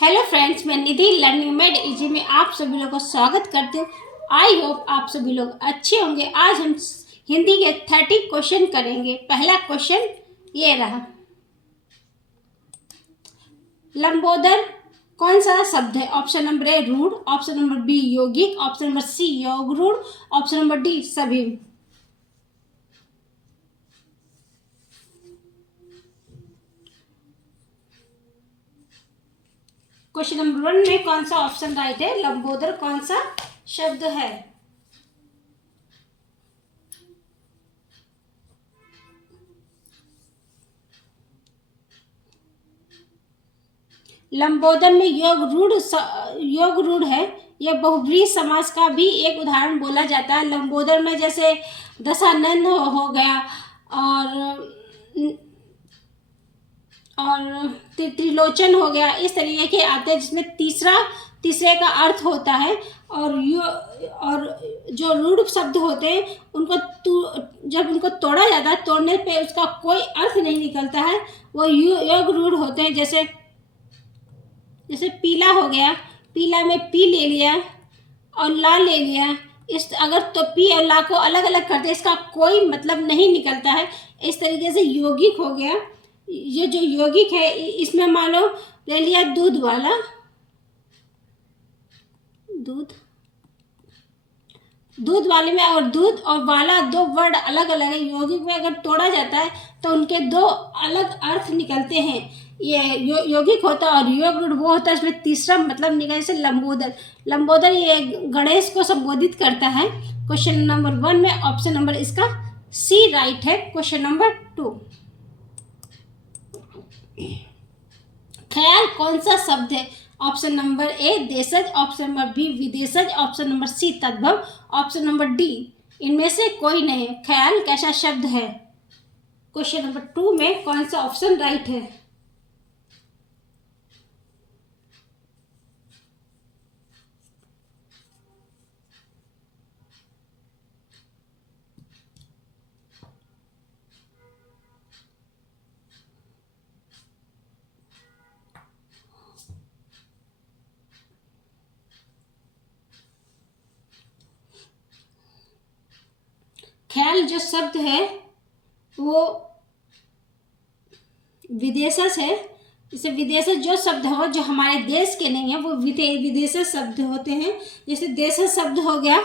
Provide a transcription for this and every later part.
Hello friends, मैं निधि learning made easy में आप सभी लोगों का स्वागत करती हूँ। आई होप आप सभी लोग अच्छे होंगे। आज हम हिंदी के 30 क्वेश्चन करेंगे। पहला क्वेश्चन ये रहा, लंबोदर कौन सा शब्द है? ऑप्शन नंबर ए रूढ़, ऑप्शन नंबर बी यौगिक, ऑप्शन नंबर सी योग रूढ़, ऑप्शन नंबर डी सभी। क्वेश्चन नंबर 1 में कौन सा ऑप्शन राइट है? लंबोदर कौन सा शब्द है? लंबोदर में योग रूढ़ है। यह बहुब्रीहि समास का भी एक उदाहरण बोला जाता है। लंबोदर में जैसे दशानंद हो गया और त्रिलोचन हो गया, इस तरीके के आते हैं जिसमें तीसरे का अर्थ होता है। और जो रूढ़ शब्द होते हैं उनको जब उनको तोड़ा जाता है, तोड़ने पे उसका कोई अर्थ नहीं निकलता है, वो योग रूढ़ होते हैं। जैसे पीला हो गया, पीला में पी ले लिया और ला ले लिया। इस अगर तो पी और ला को अलग अलग करते हैं, इसका कोई मतलब नहीं निकलता है। इस तरीके से यौगिक हो गया। ये जो यौगिक है, इसमें मान लो ले लिया दूध वाला, दूध वाले में और दूध और वाला दो वर्ड अलग अलग है। यौगिक में अगर तोड़ा जाता है तो उनके दो अलग अर्थ निकलते हैं। ये यौगिक होता है और योग रूढ़ वो होता है, इसमें तीसरा मतलब निकल। जैसे लंबोदर ये गणेश को संबोधित करता है। क्वेश्चन नंबर 1 में ऑप्शन नंबर इसका सी राइट है। क्वेश्चन नंबर 2, ख्याल कौन सा शब्द है? ऑप्शन नंबर ए देशज, ऑप्शन नंबर बी विदेशज, ऑप्शन नंबर सी तद्भव, ऑप्शन नंबर डी इनमें से कोई नहीं। ख्याल कैसा शब्द है? क्वेश्चन नंबर 2 में कौन सा ऑप्शन राइट है? ख्याल जो शब्द है वो विदेशज है। जैसे विदेशज जो शब्द हो जो हमारे देश के नहीं है वो विदेशज शब्द होते हैं। जैसे देशज शब्द हो गया,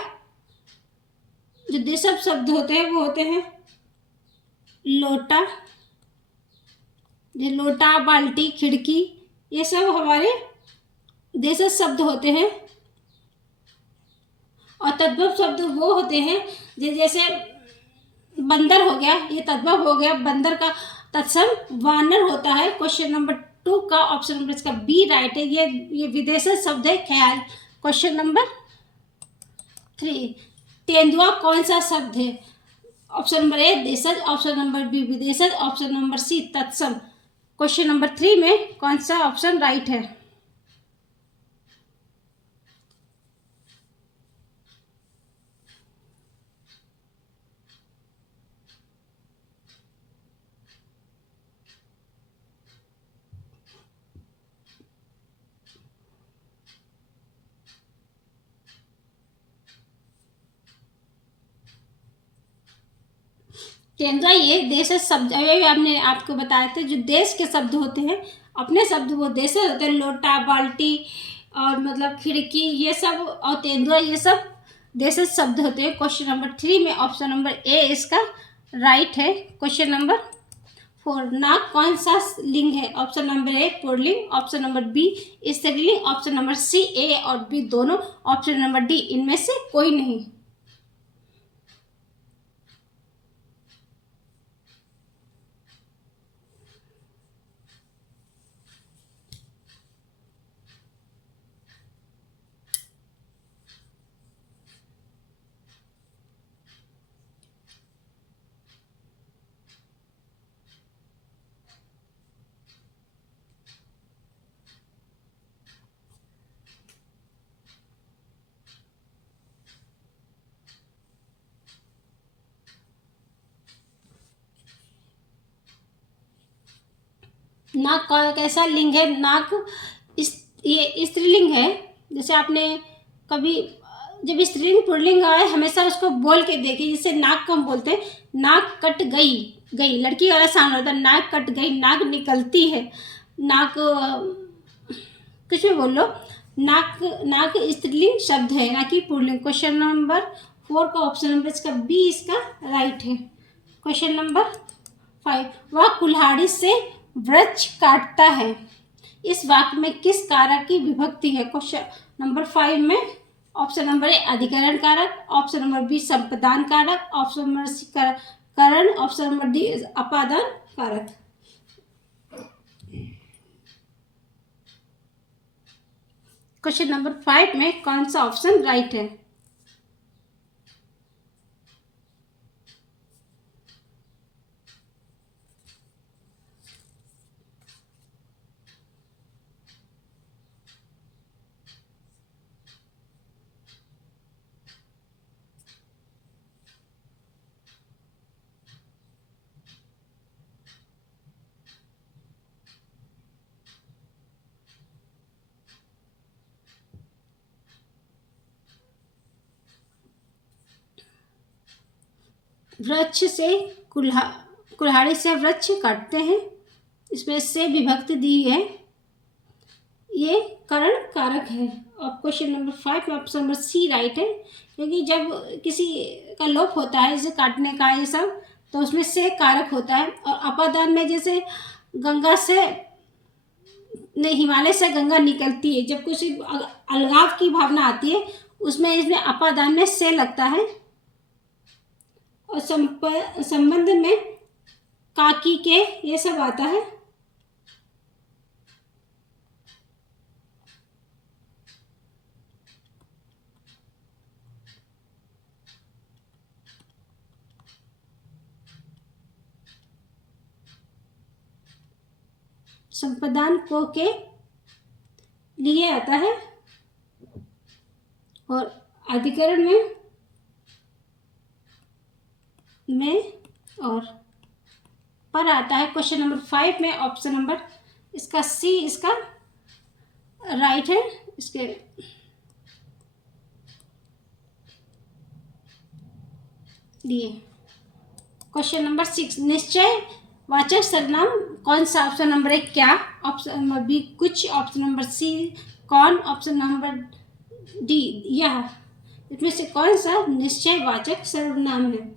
जो देशज शब्द होते हैं वो होते हैं लोटा, जो लोटा, बाल्टी, खिड़की, ये सब हमारे देशज शब्द होते हैं। और तद्भव शब्द वो होते हैं जैसे बंदर हो गया, ये तद्भव हो गया। बंदर का तत्सम वानर होता है। क्वेश्चन नंबर 2 का ऑप्शन नंबर इसका बी राइट है। ये विदेशज शब्द है ख्याल। क्वेश्चन नंबर 3, तेंदुआ कौन सा शब्द है? ऑप्शन नंबर ए देशज, ऑप्शन नंबर बी विदेशज, ऑप्शन नंबर सी तत्सम। क्वेश्चन नंबर 3 में कौन सा ऑप्शन राइट है? तेंदुआ ये देश शब्द अभी आपने आपको बताए थे। जो देश के शब्द होते हैं, अपने शब्द वो देश होते हैं। लोटा, बाल्टी और मतलब खिड़की, ये सब, और तेंदुआ, ये सब देश शब्द होते हैं। क्वेश्चन नंबर 3 में ऑप्शन नंबर ए इसका राइट है। क्वेश्चन नंबर 4, नाक कौन सा लिंग है? ऑप्शन नंबर ए पुल्लिंग, ऑप्शन नंबर बी स्त्रीलिंग, ऑप्शन नंबर सी ए और बी दोनों, ऑप्शन नंबर डी इनमें से कोई नहीं। नाक कैसा लिंग है? नाक ये स्त्रीलिंग है। जैसे आपने कभी जब स्त्रीलिंग पुल्लिंग आए हमेशा उसको बोल के देखिए। जैसे नाक को हम बोलते हैं नाक कट गई, गई लड़की वाला साउंड होता है, नाक कट गई, नाक निकलती है, नाक कुछ भी बोल लो। नाक नाक स्त्रीलिंग शब्द है ना कि पुल्लिंग। क्वेश्चन नंबर 4 का ऑप्शन नंबर इसका बी इसका राइट है। क्वेश्चन नंबर 5, वह कुल्हाड़ी से वृक्ष काटता है। इस वाक्य में किस कारक की विभक्ति है? क्वेश्चन नंबर 5 में ऑप्शन नंबर ए अधिकरण कारक, ऑप्शन नंबर बी संपदान कारक, ऑप्शन नंबर सी करण, ऑप्शन नंबर डी अपादान कारक। क्वेश्चन नंबर 5 में कौन सा ऑप्शन राइट है? वृक्ष से कुल्हाड़ी से वृक्ष काटते हैं, इसमें से विभक्ति दी है, ये करण कारक है। और क्वेश्चन नंबर 5 में ऑप्शन नंबर सी राइट है, क्योंकि जब किसी का लोप होता है जैसे काटने का ये सब, तो उसमें से कारक होता है। और अपादान में जैसे गंगा से नहीं, हिमालय से गंगा निकलती है, जब किसी अलगाव की भावना आती है उसमें इसमें अपादान में से लगता है। और संबंध में काकी के ये सब आता है। संपदान को के लिए आता है और अधिकरण में और पर आता है। क्वेश्चन नंबर 5 में ऑप्शन नंबर इसका सी इसका राइट है। इसके लिए क्वेश्चन नंबर 6, निश्चय वाचक सर्वनाम कौन सा? ऑप्शन नंबर 1 क्या, ऑप्शन नंबर बी कुछ, ऑप्शन नंबर सी कौन, ऑप्शन नंबर डी यह। इसमें से कौन सा निश्चय वाचक सर्वनाम है?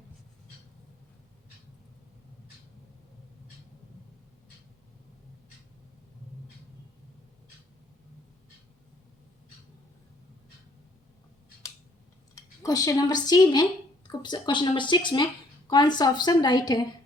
क्वेश्चन नंबर सी में, क्वेश्चन नंबर 6 में कौन सा ऑप्शन राइट है?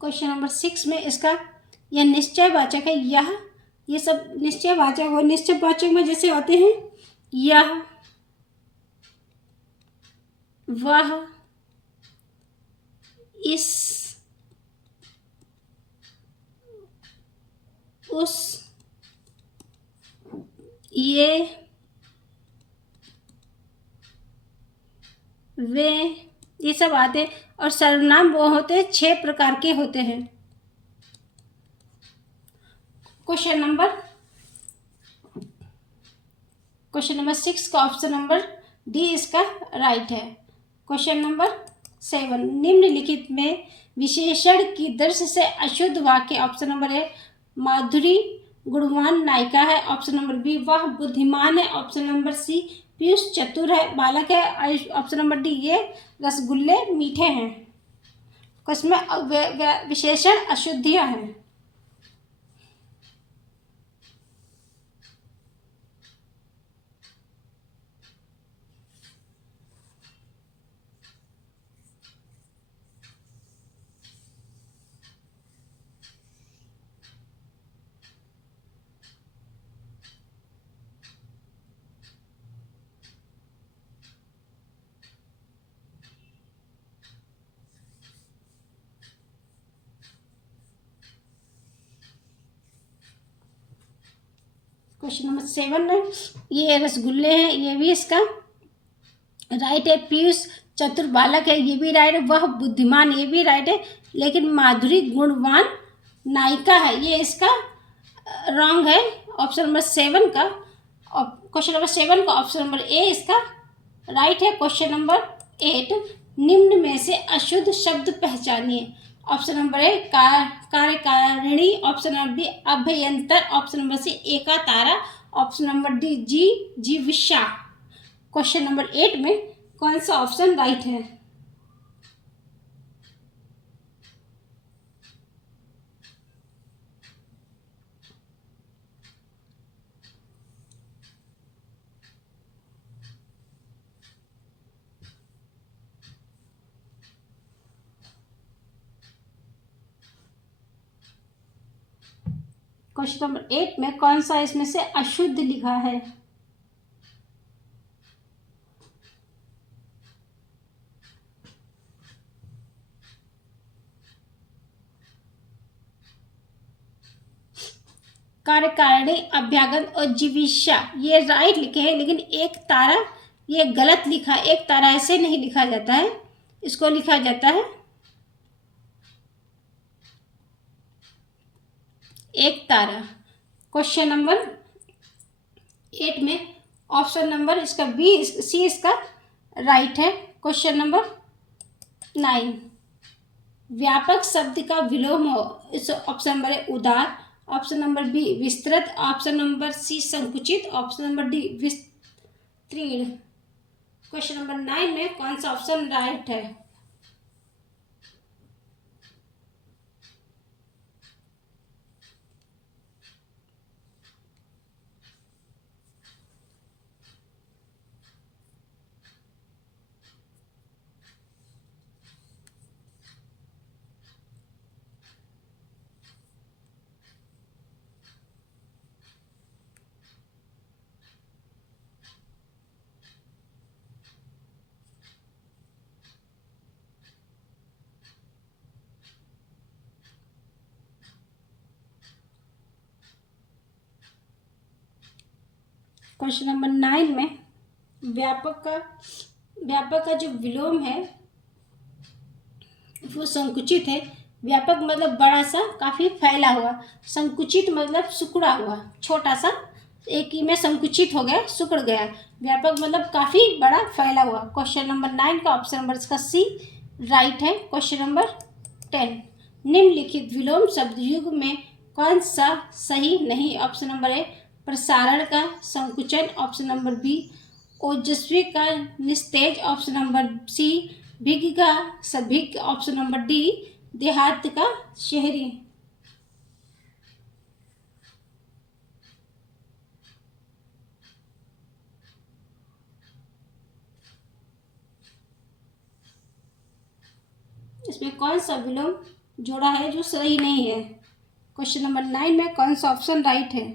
क्वेश्चन नंबर 6 में इसका यह निश्चयवाचक है। यह ये सब निश्चयवाचक और निश्चयवाचक में जैसे होते हैं यह, वह, इस, उस, वे, ये सब आते हैं। और सर्वनाम वो होते हैं 6 प्रकार के होते हैं। क्वेश्चन नंबर 6 का ऑप्शन नंबर डी इसका राइट है। क्वेश्चन नंबर 7, निम्नलिखित में विशेषण की दृष्टि से अशुद्ध वाक्य। ऑप्शन नंबर ए माधुरी गुणवान नायिका है, ऑप्शन नंबर बी वह बुद्धिमान है, ऑप्शन नंबर सी पीयूष चतुर है बालक है, ऑप्शन नंबर डी ये रसगुल्ले मीठे हैं। इसमें विशेषण अशुद्धियां हैं। क्वेश्चन नंबर 7 है, ये रसगुल्ले हैं, ये भी इसका राइट है। पीयूष चतुर बालक है, ये भी राइट है। वह बुद्धिमान, ये भी राइट है। लेकिन माधुरी गुणवान नायिका है, ये इसका रॉन्ग है। ऑप्शन नंबर 7 का, क्वेश्चन नंबर 7 का ऑप्शन नंबर ए इसका राइट है। क्वेश्चन नंबर 8, निम्न में से अशुद्ध शब्द पहचानिए। ऑप्शन नंबर ए कार्यकारिणी, ऑप्शन नंबर बी अभ्यंतर, ऑप्शन नंबर सी एका तारा, ऑप्शन नंबर डी जीविषा। क्वेश्चन नंबर 8 में कौन सा ऑप्शन राइट है? क्वेश्चन नंबर 8 में कौन सा इसमें से अशुद्ध लिखा है? कार्यकारिणी, अभ्यागत और जीविषा, ये राइट लिखे हैं। लेकिन एक तारा ये गलत लिखा। एक तारा ऐसे नहीं लिखा जाता है, इसको लिखा जाता है एक तारा। क्वेश्चन नंबर 8 में ऑप्शन नंबर इसका बी सी इसका राइट है। क्वेश्चन नंबर 9, व्यापक शब्द का विलोम हो। इस ऑप्शन नंबर ए उदार, ऑप्शन नंबर बी विस्तृत, ऑप्शन नंबर सी संकुचित, ऑप्शन नंबर डी विस्तीर्ण। क्वेश्चन नंबर 9 में कौन सा ऑप्शन राइट है? क्वेश्चन नंबर 9 में व्यापक का जो विलोम है वो संकुचित है। व्यापक मतलब बड़ा सा, काफी फैला हुआ। संकुचित मतलब सिकुड़ा हुआ, छोटा सा, एक ही में संकुचित हो गया, सिकुड़ गया। व्यापक मतलब काफी बड़ा फैला हुआ। क्वेश्चन नंबर 9 का ऑप्शन नंबर इसका सी राइट है। क्वेश्चन नंबर 10, निम्नलिखित विलोम शब्द युग में कौन सा सही नहीं? ऑप्शन नंबर ए प्रसारण का संकुचन, ऑप्शन नंबर बी ओजस्वी का निस्तेज, ऑप्शन नंबर सी भिग का सभिक, ऑप्शन नंबर डी देहात का शहरी। इसमें कौन सा विलोम जोड़ा है जो सही नहीं है? क्वेश्चन नंबर 9 में कौन सा ऑप्शन राइट है?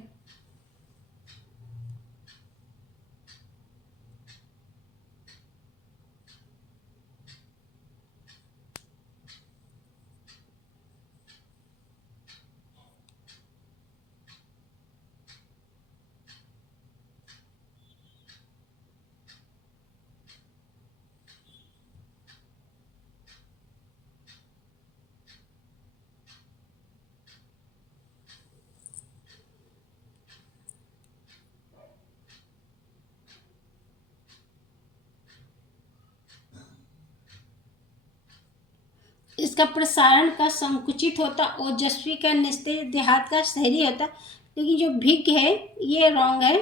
इसका प्रसारण का संकुचित होता, ओजस्वी का निस्तेज, देहात का शहरी होता। लेकिन जो भिग है ये रॉन्ग है,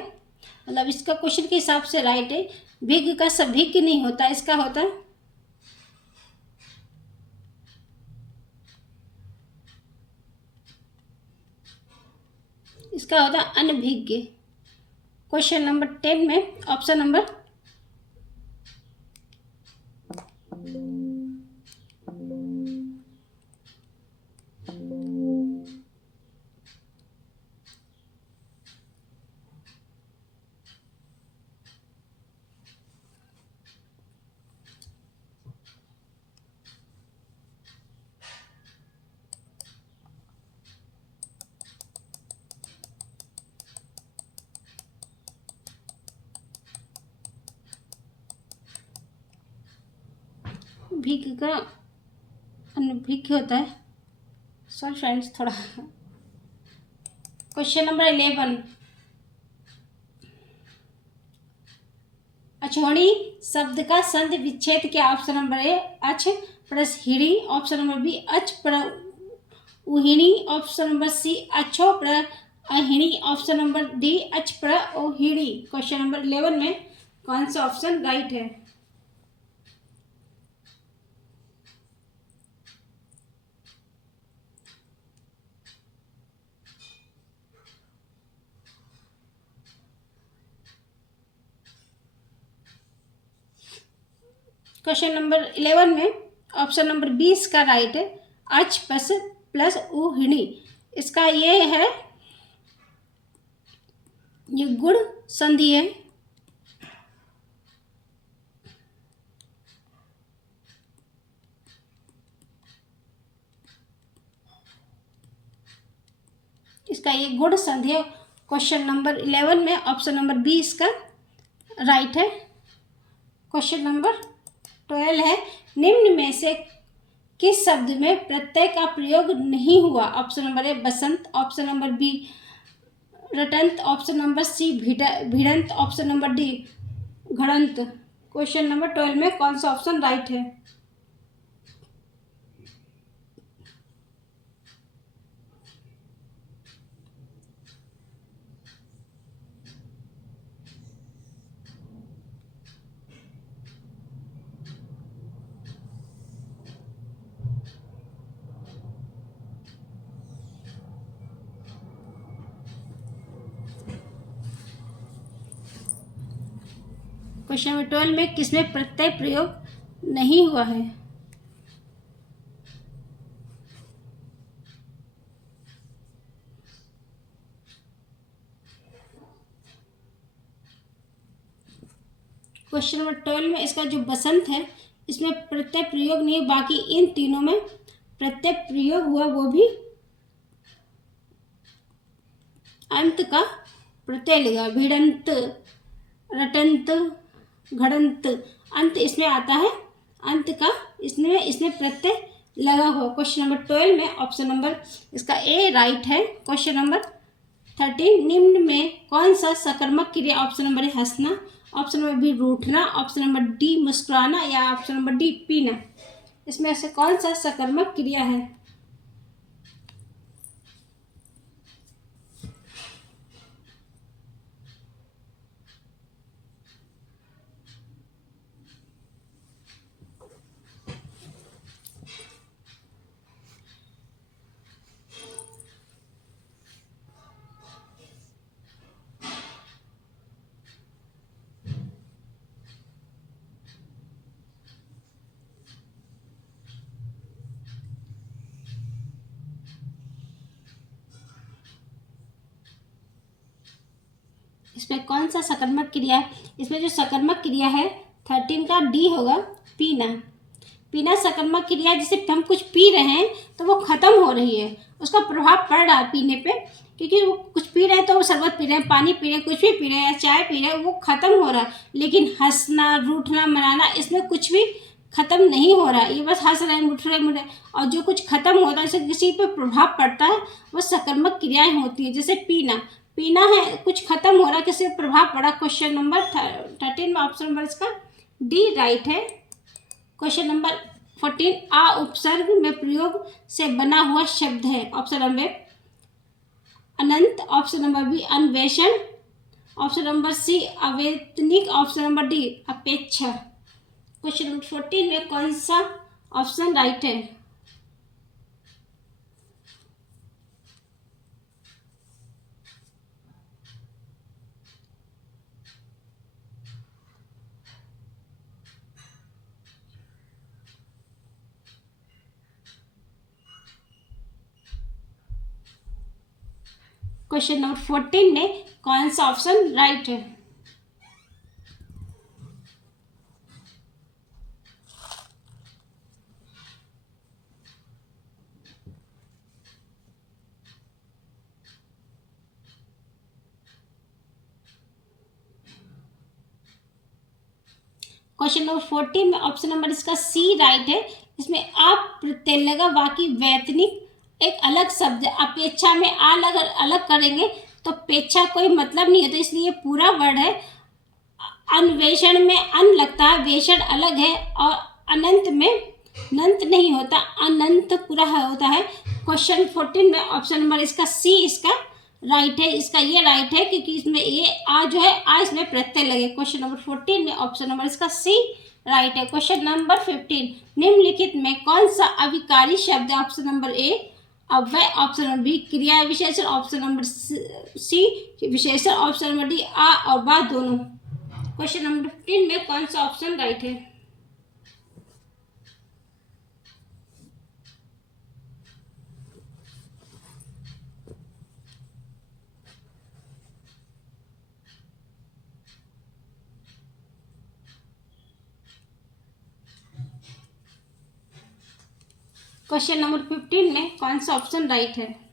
मतलब इसका क्वेश्चन के हिसाब से राइट है। भिग का सभिक नहीं होता, इसका होता इसका होता अनभिज्ञ। क्वेश्चन नंबर 10 में ऑप्शन नंबर अनभिज्ञ का अनभिज्ञ होता है। सॉरी फ्रेंड्स, थोड़ा। क्वेश्चन नंबर 11, अछोहनी शब्द का संधि विच्छेद क्या? ऑप्शन नंबर ए अछ प्लस हिड़ी, ऑप्शन नंबर बी अच प्लस उहिणी, ऑप्शन नंबर सी अछो प्लस अहिणी, ऑप्शन नंबर डी अच प्लस ओहिणी। क्वेश्चन नंबर 11 में कौन सा ऑप्शन राइट है? क्वेश्चन नंबर 11 में ऑप्शन नंबर 20 का राइट है, अच प्लस प्लस उहिणी। इसका ये है, ये गुण संधि है। इसका ये गुण संधि है। क्वेश्चन नंबर 11 में ऑप्शन नंबर 20 का राइट है। क्वेश्चन नंबर 12 है, निम्न में से किस शब्द में प्रत्यय का प्रयोग नहीं हुआ? ऑप्शन नंबर ए बसंत, ऑप्शन नंबर बी रटंत, ऑप्शन नंबर सी भिड़ंत, ऑप्शन नंबर डी घड़ंत। क्वेश्चन नंबर 12 में कौन सा ऑप्शन राइट है? क्वेश्चन नंबर 12 में किसमें प्रत्यय प्रयोग नहीं हुआ है? क्वेश्चन नंबर 12 में इसका जो बसंत है, इसमें प्रत्यय प्रयोग नहीं, बाकी इन तीनों में प्रत्यय प्रयोग हुआ, वो भी अंत का प्रत्यय लेगा। भिड़ंत, रटंत, घड़ंत, अंत इसमें आता है, अंत का इसमें प्रत्यय लगा हुआ। क्वेश्चन नंबर 12 में ऑप्शन नंबर इसका ए राइट है। क्वेश्चन नंबर 13, निम्न में कौन सा सकर्मक क्रिया? ऑप्शन नंबर ए हंसना, ऑप्शन नंबर बी रूठना, ऑप्शन नंबर डी मुस्कुराना, या ऑप्शन नंबर डी पीना। इसमें से कौन सा सकर्मक क्रिया है? इसमें कौन सा सकर्मक क्रिया है? इसमें जो सकर्मक क्रिया है 13 का डी होगा, पीना। पीना सकर्मक क्रिया, जैसे हम कुछ पी रहे हैं तो वो खत्म हो रही है, उसका प्रभाव पड़ रहा है पीने पे, क्योंकि वो कुछ पी रहे हैं तो वो शरबत पी रहे हैं, पानी पी रहे हैं, कुछ भी पी रहे हैं या चाय पी रहे हैं, वो खत्म हो रहा है। लेकिन हंसना, रूठना, मनाना, इसमें कुछ भी खत्म नहीं हो रहा है, ये बस हंस रहे हैं, उठ रहे हैं, और जो कुछ खत्म होता है, इससे किसी पे प्रभाव पड़ता है, वो सकर्मक क्रियाएं होती है। जैसे पीना, पीना है, कुछ खत्म हो रहा है, किसी पे प्रभाव पड़ा। क्वेश्चन नंबर 13 में ऑप्शन नंबर इसका डी राइट है। क्वेश्चन नंबर 14, आ उपसर्ग में प्रयोग से बना हुआ शब्द है। ऑप्शन नंबर अनंत, ऑप्शन नंबर बी अन्वेषण, ऑप्शन नंबर सी अवेतनिक, ऑप्शन नंबर डी अपेक्षा। क्वेश्चन नंबर 14 में कौन सा ऑप्शन राइट है? क्वेश्चन नंबर 14 में कौन सा ऑप्शन राइट है? क्वेश्चन नंबर 14 में ऑप्शन नंबर इसका सी राइट है। इसमें आप प्रत्यय लगा वाक्य वैतनिक एक अलग शब्द है। अपेक्षा में अलग अलग करेंगे तो पेक्षा कोई मतलब नहीं है, तो इसलिए पूरा वर्ड है। अन्वेषण में अन लगता है, वेषण अलग है, और अनंत में नंत नहीं होता, अनंत पूरा होता है। क्वेश्चन 14 में ऑप्शन नंबर इसका सी इसका राइट है। इसका ये राइट है क्योंकि इसमें ये आ जो है आ इसमें प्रत्यय लगे। क्वेश्चन नंबर 14 में ऑप्शन नंबर इसका सी राइट है। क्वेश्चन नंबर 15 निम्नलिखित में कौन सा अविकारी शब्द है? ऑप्शन नंबर ए अव्यय, ऑप्शन नंबर बी क्रिया विशेषण, ऑप्शन नंबर सी विशेषण, ऑप्शन नंबर डी आ और बा दोनों। क्वेश्चन नंबर 15 में कौन सा ऑप्शन राइट है? क्वेश्चन नंबर 15 में कौन सा ऑप्शन राइट है?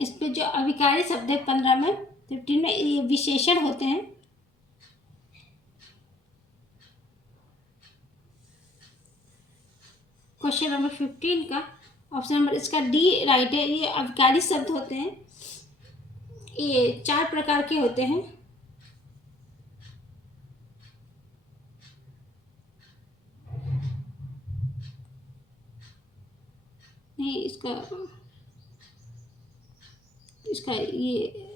इस पे जो अविकारी शब्द है 15 में 15 में ये विशेषण होते हैं। क्वेश्चन नंबर 15 का ऑप्शन नंबर इसका डी राइट है। ये अविकारी शब्द होते हैं, ये 4 प्रकार के होते हैं। नहीं, इसका ये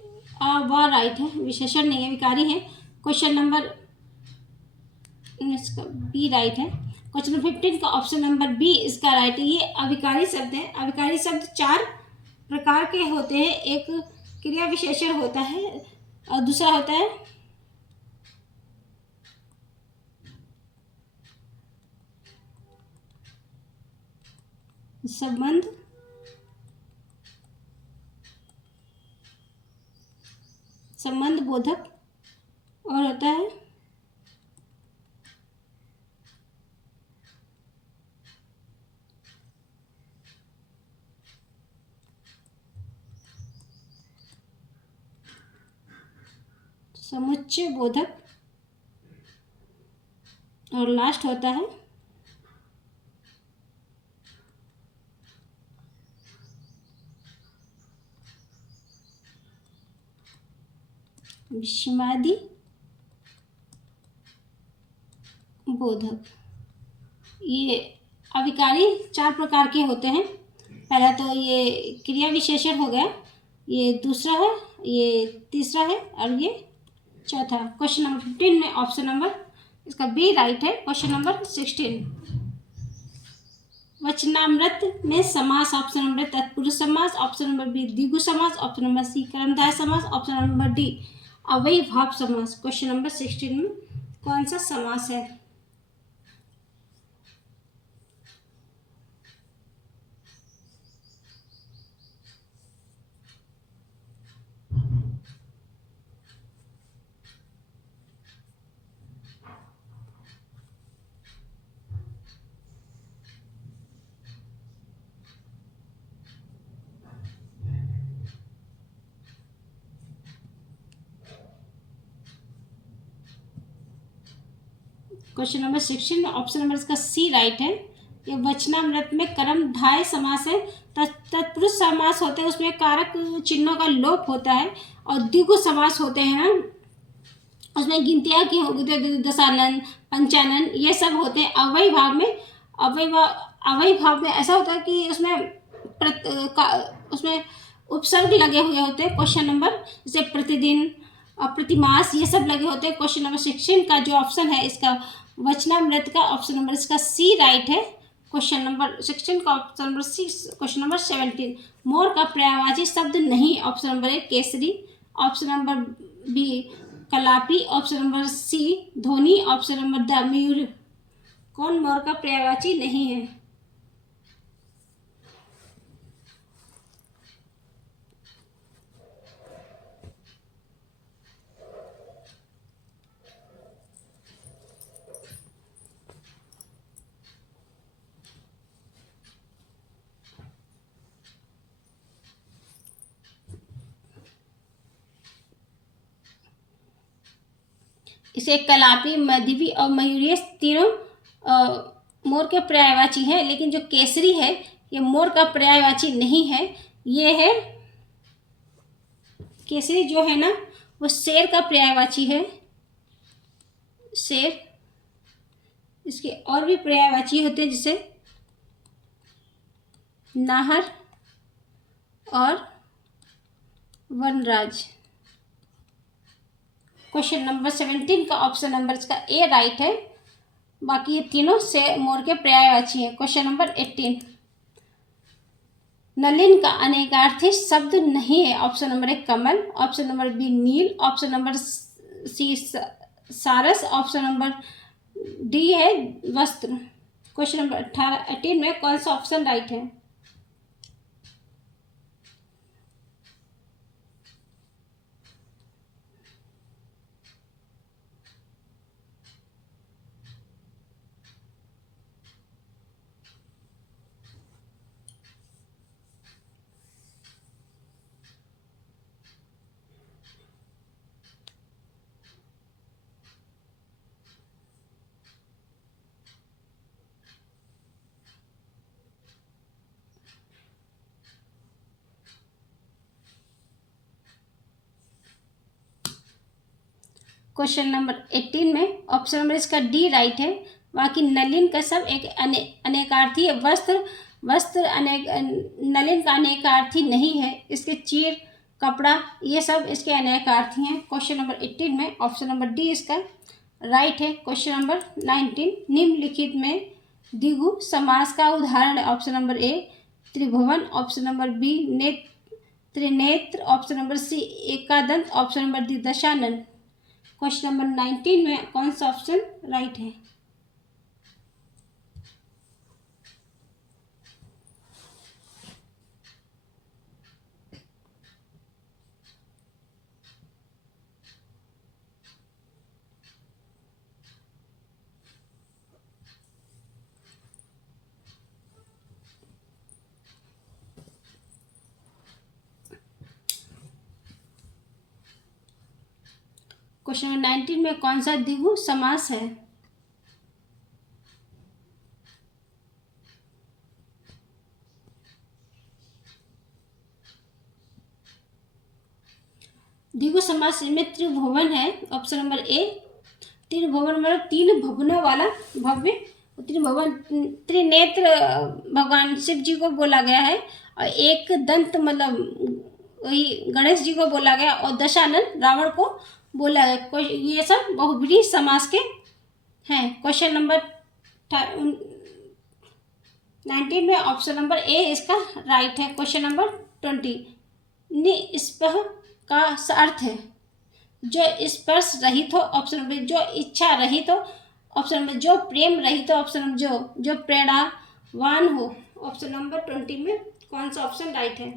आ व राइट है, विशेषण नहीं है, विकारी है। क्वेश्चन नंबर इसका बी राइट है। क्वेश्चन नंबर 15 का ऑप्शन नंबर बी इसका राइट है। ये अविकारी शब्द है। अविकारी शब्द 4 प्रकार के होते हैं। एक क्रिया विशेषण होता है और दूसरा होता है संबंध बोधक, और होता है समुच्चय बोधक, और लास्ट होता है विषमादि बोधक। ये अविकारी 4 प्रकार के होते हैं। पहला तो ये क्रिया विशेषण हो गया, ये दूसरा है, ये तीसरा है, और ये चौथा। क्वेश्चन नंबर 15 में ऑप्शन नंबर इसका बी राइट है। क्वेश्चन नंबर 16 वचनामृत में समास, ऑप्शन नंबर तत्पुरुष समास, ऑप्शन नंबर बी द्विगु समास, ऑप्शन नंबर सी कर्मधारय समास, ऑप्शन नंबर डी अव्ययीभाव समास। क्वेश्चन नंबर 16 में कौन सा समास है? क्वेश्चन नंबर 16 में ऑप्शन नंबर इसका सी राइट है। ये वचनामृत में कर्मधारय समास है। तत्पुरुष समास होते हैं, उसमें कारक चिन्हों का लोप होता है। और द्विगु समास होते हैं ना, उसमें गिनतियाँ की होगी, दशानन पंचानन ये सब होते हैं। अव्ययी भाव में ऐसा होता है कि उसमें उपसर्ग लगे हुए होते हैं। क्वेश्चन नंबर जैसे प्रतिदिन और प्रतिमास ये सब लगे होते हैं। क्वेश्चन नंबर 16 का जो ऑप्शन है इसका वचनामृत का ऑप्शन नंबर इसका सी राइट है। क्वेश्चन नंबर 16 का ऑप्शन नंबर 6। क्वेश्चन नंबर 17, मोर का पर्यायवाची शब्द नहीं। ऑप्शन नंबर ए केसरी, ऑप्शन नंबर बी कलापी, ऑप्शन नंबर सी धोनी, ऑप्शन नंबर द मयूर। कौन मोर का पर्यायवाची नहीं है? इसे कलापी, मधवी और मयूरी तीनों मोर के पर्यायवाची हैं, लेकिन जो केसरी है ये मोर का पर्यायवाची नहीं है। ये है केसरी जो है ना वो शेर का पर्यायवाची है, शेर। इसके और भी पर्यायवाची होते हैं जैसे नाहर और वनराज। क्वेश्चन नंबर 17 का ऑप्शन नंबर इसका ए राइट है, बाकी ये तीनों से मोर के पर्यायवाची हैं। क्वेश्चन नंबर 18, नलिन का अनेकार्थी शब्द नहीं है। ऑप्शन नंबर ए कमल, ऑप्शन नंबर बी नील, ऑप्शन नंबर सी सारस, ऑप्शन नंबर डी है वस्त्र। क्वेश्चन नंबर 18 में कौन सा ऑप्शन राइट है? क्वेश्चन नंबर 18 में ऑप्शन नंबर इसका डी राइट है। बाकी नलिन का सब एक अनेकार्थी है। वस्त्र अनेक नलिन का अनेकार्थी नहीं है। इसके चीर, कपड़ा, ये सब इसके अनेकार्थी हैं। क्वेश्चन नंबर 18 में ऑप्शन नंबर डी इसका राइट है। क्वेश्चन नंबर 19, निम्नलिखित में द्विगु समास का उदाहरण है। ऑप्शन नंबर ए त्रिभुवन, ऑप्शन नंबर बी त्रिनेत्र, ऑप्शन नंबर सी एकादंत, ऑप्शन नंबर डी दशानन। क्वेश्चन नंबर 19 में कौन सा ऑप्शन राइट है? क्वेश्चन नंबर 19 में कौन सा द्विगु समास है? द्विगु समास में त्रिभुवन है। ऑप्शन नंबर ए त्रिभुवन मतलब तीन भवनों वाला भव्य त्रिभुवन। त्रिनेत्र भगवान शिव जी को बोला गया है, और एक दंत मतलब वही गणेश जी को बोला गया, और दशानन रावण को बोला गया। ये सब बहुब्रीहि समास के हैं। क्वेश्चन नंबर 19 में ऑप्शन नंबर ए इसका राइट है। क्वेश्चन नंबर 20, निस्पृह का अर्थ है जो स्पर्श रहित हो। ऑप्शन नंबर जो इच्छा रहित हो, ऑप्शन नंबर जो प्रेम रहित हो, ऑप्शन नंबर जो प्रेरणावान हो। ऑप्शन नंबर 20 में कौन सा ऑप्शन राइट है?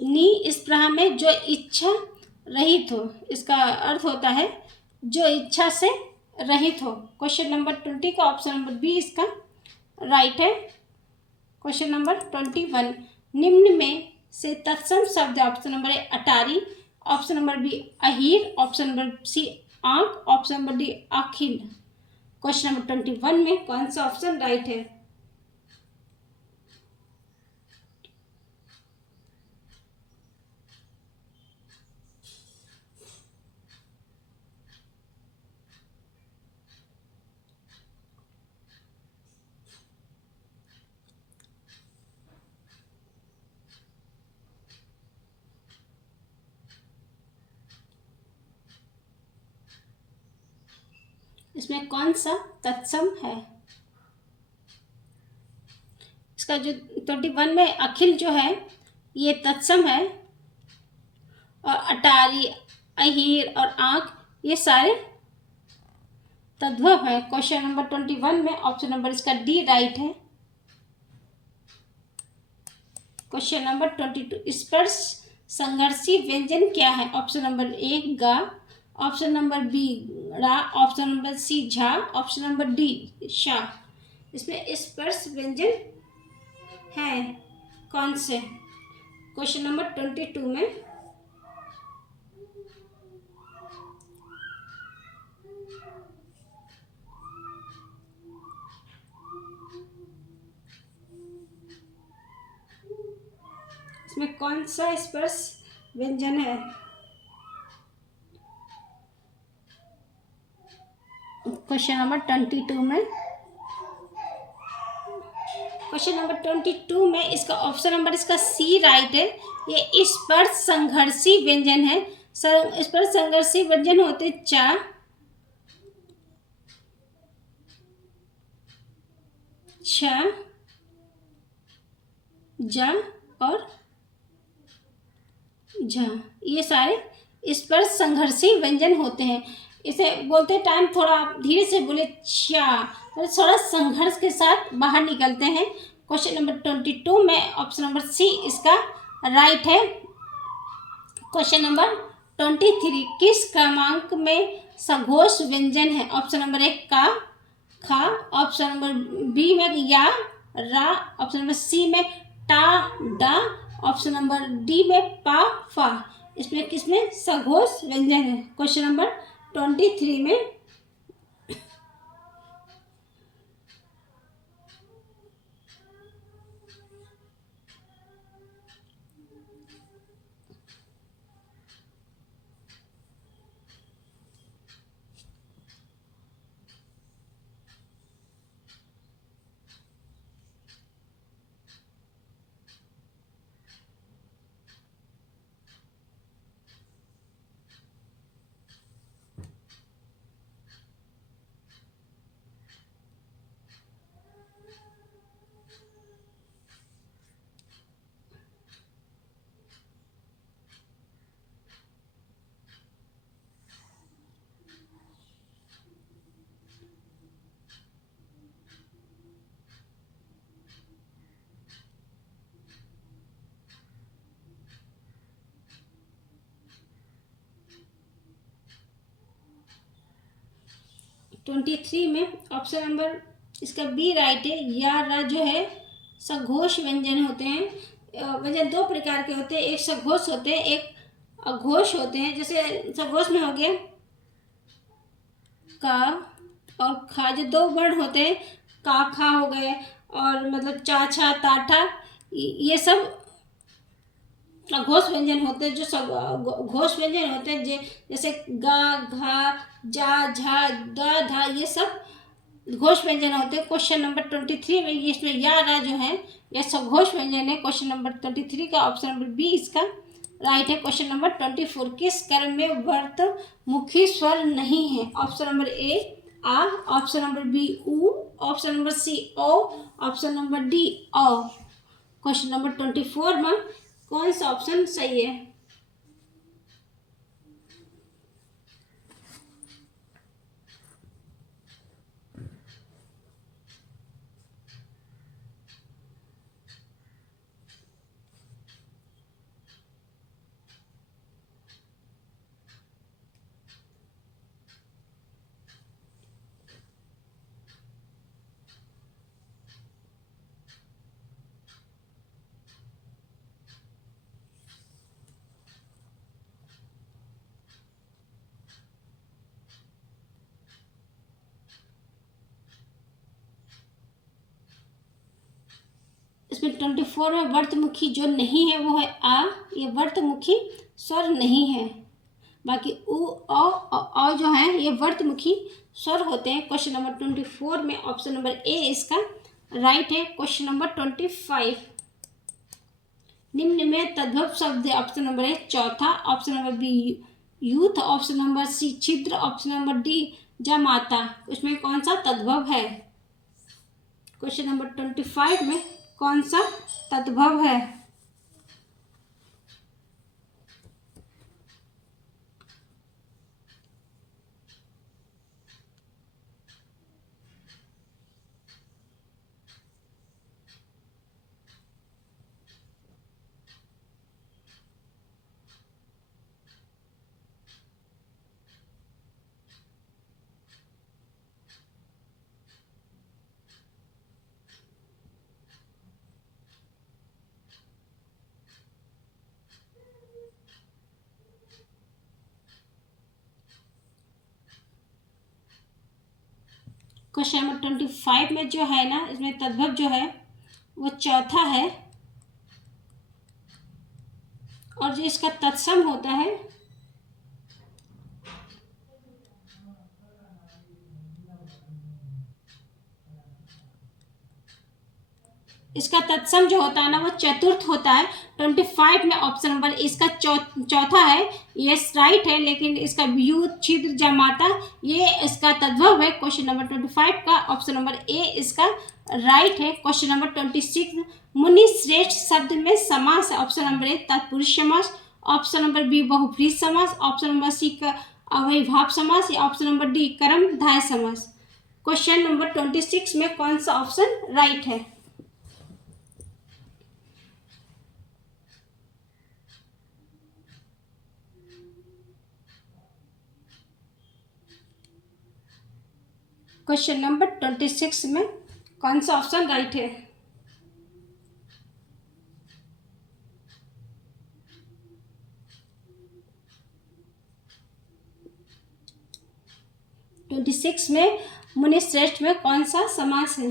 निस्पृहा में जो इच्छा रहित हो, इसका अर्थ होता है जो इच्छा से रहित हो। क्वेश्चन नंबर 20 का ऑप्शन नंबर बी इसका राइट है। क्वेश्चन नंबर 21, निम्न में से तत्सम शब्द। ऑप्शन नंबर ए अटारी, ऑप्शन नंबर बी अहीर, ऑप्शन नंबर सी आंख, ऑप्शन नंबर डी अखिल। क्वेश्चन नंबर 21 में कौन सा ऑप्शन राइट है? इसमें कौन सा तत्सम है? इसका जो 21 में अखिल जो है ये तत्सम है, और अटारी, अहीर और आंख ये सारे तद्भव है। क्वेश्चन नंबर 21 में ऑप्शन नंबर इसका डी राइट है। क्वेश्चन नंबर 22, स्पर्श संघर्षी व्यंजन क्या है? ऑप्शन नंबर ए गा, ऑप्शन नंबर बी रा, ऑप्शन नंबर सी झा, ऑप्शन नंबर डी शा। इसमें स्पर्श व्यंजन है कौन से? क्वेश्चन नंबर 22 में इसमें कौन सा स्पर्श व्यंजन है? क्वेश्चन नंबर 22 में क्वेश्चन नंबर 22 में इसका ऑप्शन नंबर इसका सी राइट है। ये स्पर्श संघर्षी व्यंजन है। स्पर्श संघर्षी व्यंजन होते चा, छ, जा और झा, ये सारे स्पर्श संघर्षी व्यंजन होते हैं। इसे बोलते टाइम थोड़ा धीरे से बोले, चा, तो थोड़ा संघर्ष के साथ बाहर निकलते हैं। क्वेश्चन नंबर 22 में ऑप्शन नंबर सी इसका राइट है। क्वेश्चन नंबर 23, किस क्रमांक में सघोष व्यंजन है? ऑप्शन नंबर ए का, खा, ऑप्शन नंबर बी में या, रा, ऑप्शन नंबर सी में टा, डा, ऑप्शन नंबर डी में पा, फा। इसमें किसमें सघोष व्यंजन है? क्वेश्चन नंबर 23 में 23 में ऑप्शन नंबर इसका बी राइट है। या, रा जो है सघोष व्यंजन होते हैं। व्यंजन दो प्रकार के होते हैं, एक सघोष होते हैं, एक अघोष होते हैं। जैसे सघोष में हो गया का और खा, जो दो वर्ण होते हैं, का खा हो गए, और मतलब चा छा ताठा, ये सब घोष व्यंजन होते हैं। जो सब घोष व्यंजन होते हैं जैसे गा, घा, जा, झा, दा, धा, ये सब घोष व्यंजन होते हैं। क्वेश्चन नंबर 23 में ये इसमें या, रा जो है ये सघोष व्यंजन है। क्वेश्चन नंबर 23 का ऑप्शन नंबर बी इसका राइट है। क्वेश्चन नंबर 24, किस कर्म में वर्त मुखी स्वर नहीं है? ऑप्शन नंबर ए आ, ऑप्शन नंबर बी ऊ, ऑप्शन नंबर सी ओ, ऑप्शन नंबर डी औ। क्वेश्चन नंबर 24 में कौन सा ऑप्शन सही है? इसमें 24 में वर्तमुखी जो नहीं है वो है आ, ये वर्तमुखी स्वर नहीं है। बाकी उ औ जो है ये वर्तमुखी स्वर होते हैं। क्वेश्चन नंबर 24 में ऑप्शन नंबर ए इसका राइट है। क्वेश्चन नंबर 25, निम्न में तद्भव शब्द है। ऑप्शन नंबर ए चौथा, ऑप्शन नंबर बी यूथ, ऑप्शन नंबर सी छिद्र, ऑप्शन नंबर डी जमाता। उसमें कौन सा तद्भव है? क्वेश्चन नंबर 25 में कौन सा तद्भव है? क्वेश्चन नंबर 25 में जो है ना, इसमें तद्भव जो है वो चौथा है और जो इसका तत्सम होता है इसका तत्सम जो होता है ना वो चतुर्थ होता है। 25 में ऑप्शन नंबर इसका चौथा है, ये राइट है, लेकिन इसका व्यूत छिद्र जमाता ये इसका तद्भव है। क्वेश्चन नंबर 25 का ऑप्शन नंबर ए इसका राइट है। क्वेश्चन नंबर 26, मुनि श्रेष्ठ शब्द में समास है। ऑप्शन नंबर ए तत्पुरुष समास, ऑप्शन नंबर बी बहुव्रीहि समास, ऑप्शन नंबर सी का अव्ययीभाव समास या ऑप्शन नंबर डी कर्मधारय समास। क्वेश्चन नंबर 26 में कौन सा ऑप्शन राइट है? क्वेश्चन नंबर 26 में कौन सा ऑप्शन राइट है? ट्वेंटी सिक्स में मुनि श्रेष्ठ में कौन सा समास है?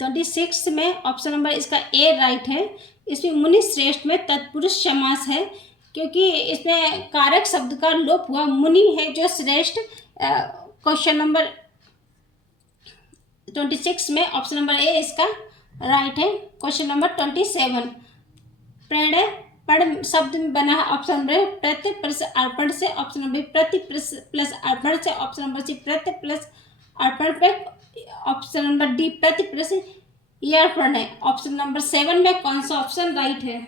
ट्वेंटी सिक्स में ऑप्शन नंबर इसका ए राइट है। इसमें मुनि श्रेष्ठ में तत्पुरुष समास है, क्योंकि इसमें कारक शब्द का लोप हुआ, मुनि है जो श्रेष्ठ। क्वेश्चन नंबर 26 में ऑप्शन नंबर ए इसका राइट है। क्वेश्चन नंबर 27, प्रणय पढ़ शब्द में बना है। ऑप्शन नंबर प्रत्यय प्लस अर्पण से, ऑप्शन नंबर प्रति प्लस अर्पण से, ऑप्शन नंबर सी प्रत्यय प्लस अर्पण पे, ऑप्शन नंबर डी प्रति प्लस अर्पण है। ऑप्शन नंबर 7 में कौन सा ऑप्शन राइट है?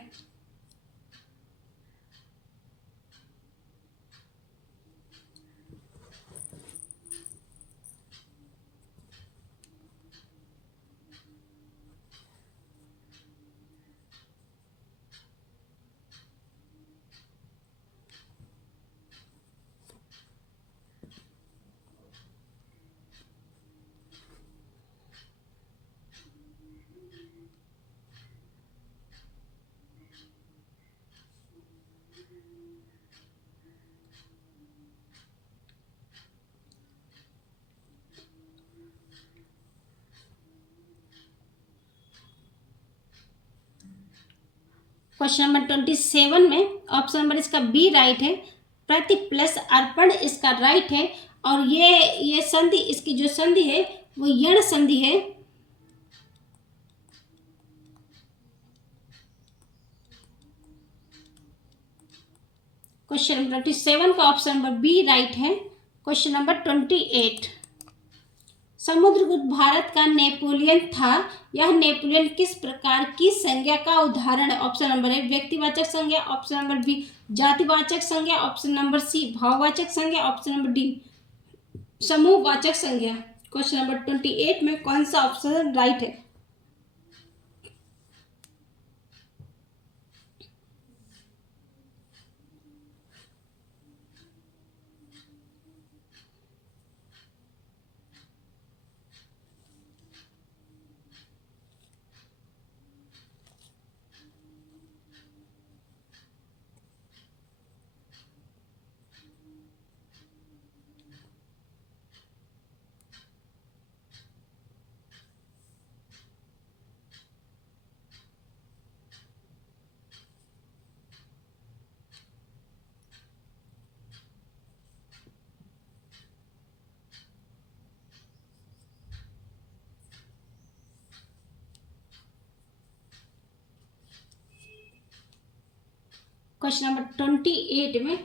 क्वेश्चन नंबर 27 में ऑप्शन नंबर इसका बी राइट है। प्रति प्लस अर्पण इसका राइट है, और ये संधि, इसकी जो संधि है वो यण संधि है। क्वेश्चन नंबर 27 का ऑप्शन नंबर बी राइट है। क्वेश्चन नंबर 28, समुद्रगुप्त भारत का नेपोलियन था। यह नेपोलियन किस प्रकार की संज्ञा का उदाहरण है? ऑप्शन नंबर ए व्यक्तिवाचक संज्ञा, ऑप्शन नंबर बी जातिवाचक संज्ञा, ऑप्शन नंबर सी भाववाचक संज्ञा, ऑप्शन नंबर डी समूहवाचक संज्ञा। क्वेश्चन नंबर 28 में कौन सा ऑप्शन राइट है? क्वेश्चन नंबर 28 में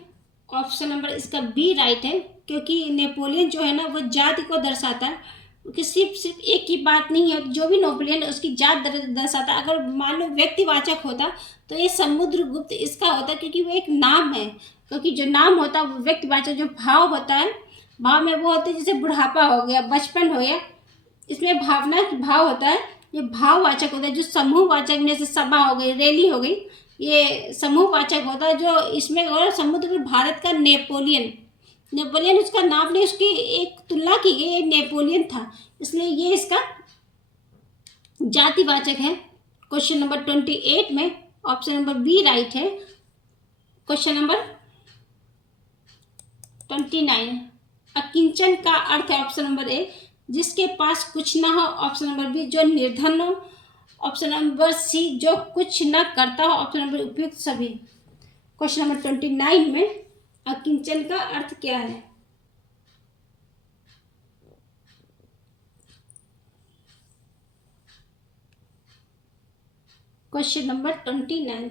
ऑप्शन नंबर इसका बी राइट है, क्योंकि नेपोलियन जो है ना वो जाति को दर्शाता है, कि सिर्फ एक ही बात नहीं है, जो भी नेपोलियन उसकी जात दर्शाता है। अगर मान लो व्यक्तिवाचक होता तो ये समुद्रगुप्त इसका होता, क्योंकि वो एक नाम है, क्योंकि जो नाम होता है वो व्यक्तिवाचक, जो भाव होता है भाव में वो होते हैं, जैसे बुढ़ापा हो गया, बचपन हो गया, इसमें भावना भाव होता है, ये भाववाचक होता है। जो समूहवाचक में से सभा हो गई, रैली हो गई, ये समूहवाचक होता है। जो इसमें और समुद्र भारत का नेपोलियन, नेपोलियन उसका नाम नहीं, उसकी एक तुलना की गई, ये नेपोलियन था, इसलिए ये इसका जातिवाचक है। क्वेश्चन नंबर 28 में ऑप्शन नंबर बी राइट है। क्वेश्चन नंबर 29, अकिंचन का अर्थ है ऑप्शन नंबर ए जिसके पास कुछ ना हो, ऑप्शन नंबर बी जो निर्धन हो, ऑप्शन नंबर सी जो कुछ ना करता हो, ऑप्शन नंबर उपयुक्त सभी। क्वेश्चन नंबर 29 में अकिंचन का अर्थ क्या है? क्वेश्चन नंबर 29,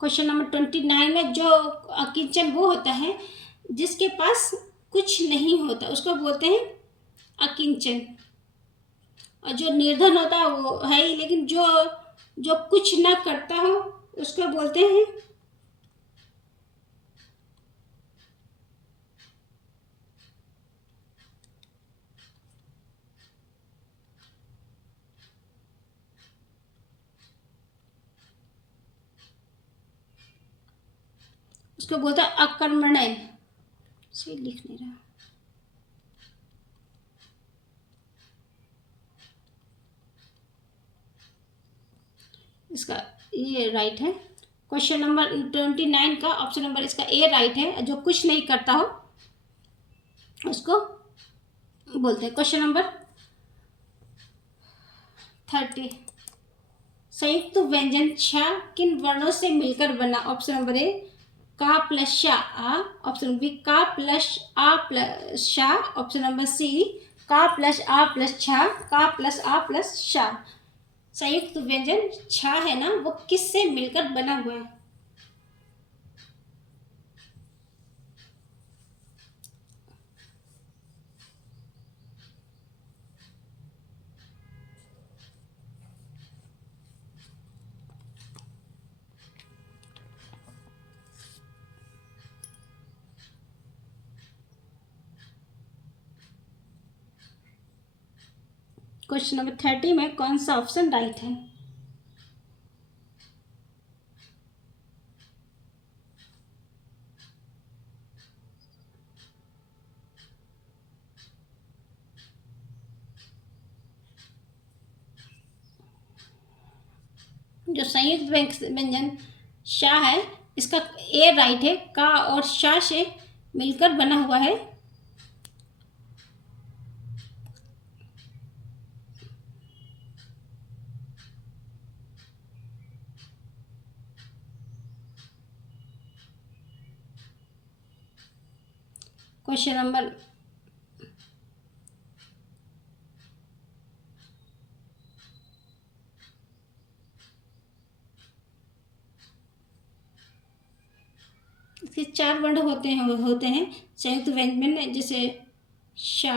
क्वेश्चन नंबर 29 में जो अकिंचन वो होता है जिसके पास कुछ नहीं होता, उसको बोलते हैं अकिंचन। और जो निर्धन होता है वो है ही, लेकिन जो जो कुछ ना करता हो उसको बोलते हैं अकर्मण्य। से लिख नहीं रहा, इसका ये राइट है। क्वेश्चन नंबर 29 का ऑप्शन नंबर इसका ए राइट है, जो कुछ नहीं करता हो उसको बोलते हैं। क्वेश्चन नंबर 30, संयुक्त व्यंजन छ किन वर्णों से मिलकर बना, ऑप्शन नंबर ए का प्लस शा आ, ऑप्शन बी का प्लस आ प्लस शा, ऑप्शन नंबर सी का प्लस आ प्लस छा, का प्लस आ प्लस शा। संयुक्त व्यंजन छ है ना वो किससे मिलकर बना हुआ है? क्वेश्चन नंबर 30 में कौन सा ऑप्शन राइट है? जो संयुक्त व्यंजन शाह है इसका ए राइट है, का और शाह से मिलकर बना हुआ है। क्वेश्चन नंबर इसके 4 वर्ण होते हैं संयुक्त व्यंजन में, जैसे शा,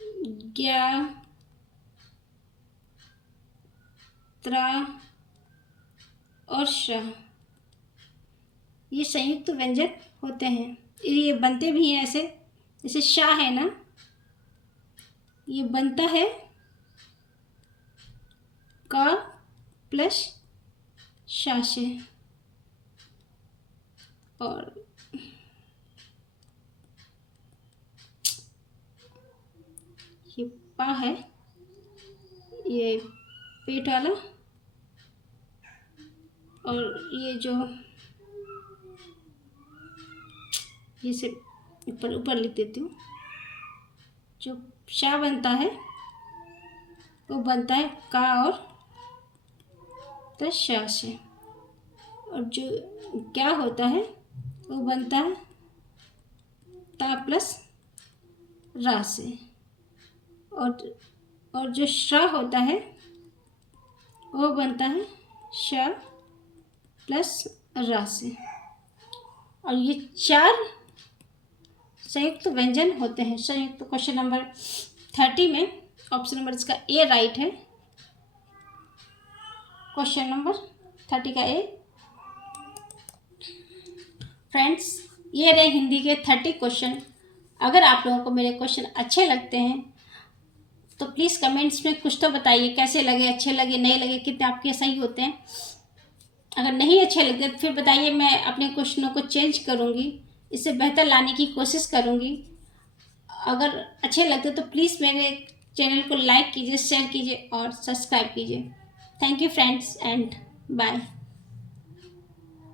ज्ञा, त्रा और श। ये संयुक्त व्यंजन होते हैं, ये बनते भी हैं ऐसे। जैसे शाह है ना, ये बनता है का प्लस शा से, और ये पा है, ये पेट वाला, और ये जो ये से ऊपर ऊपर लिख देती हूँ। जो शा बनता है वो बनता है का और शा से, और जो क्या होता है वो बनता है ता प्लस रा से, और जो श्रा होता है वो बनता है शा प्लस रा से। और ये 4 संयुक्त व्यंजन होते हैं। संयुक्त क्वेश्चन नंबर 30 में ऑप्शन नंबर इसका ए राइट है। क्वेश्चन नंबर 30 का ए। फ्रेंड्स, ये रहे हिंदी के 30 क्वेश्चन। अगर आप लोगों को मेरे क्वेश्चन अच्छे लगते हैं तो प्लीज़ कमेंट्स में कुछ तो बताइए, कैसे लगे, अच्छे लगे, नहीं लगे, कितने आपके सही होते हैं। अगर नहीं अच्छे लगते तो फिर बताइए, मैं अपने क्वेश्चनों को चेंज करूँगी, इससे बेहतर लाने की कोशिश करूँगी। अगर अच्छे लगते तो प्लीज़ मेरे चैनल को लाइक कीजिए, शेयर कीजिए और सब्सक्राइब कीजिए। Thank you friends and bye.